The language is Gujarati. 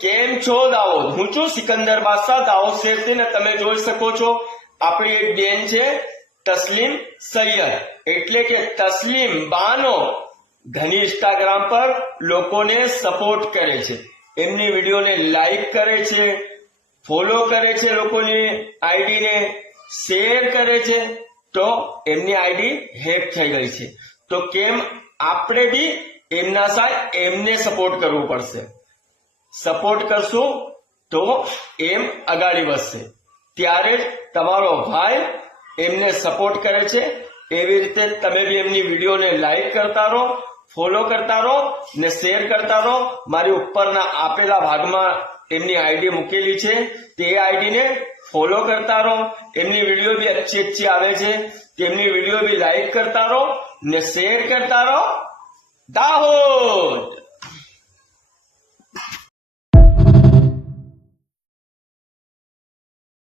કેમ છો દાહોદ? હું છું સિકંદર બાદશાહ દાહોદ શહેરથી ને તમે જોઈ શકો છો આપણી એક બેન છે તસ્લીમ સૈયદ, એટલે કે તસ્લીમ બાનો ઘણી ઇન્સ્ટાગ્રામ પર લોકોને સપોર્ટ કરે છે, એમની વિડીયોને લાઈક કરે છે, ફોલો કરે છે, લોકોની આઈડીને શેર કરે છે, તો એમની આઈડી હેક થઈ ગઈ છે. તો કેમ આપણે બી એમના સાથ એમને સપોર્ટ કરવું પડશે. સપોર્ટ કરશું તો એમ આગળ વધશે. ત્યારે જ તમારો ભાઈ એમને સપોર્ટ કરે છે. એવી રીતે તમે બી એમની વિડીયોને લાઈક કરતા રહો, ફોલો કરતા રહો ને શેર કરતા રહો. મારી ઉપરના આપેલા ભાગમાં એમની આઈડી મૂકેલી છે, તે આઈડીને ફોલો કરતા રહો. એમની વિડીયો બી अच्छी આવે છે, તેમની વિડીયો બી લાઈક કરતા રહો ને શેર કરતા રહો. દાહોદ.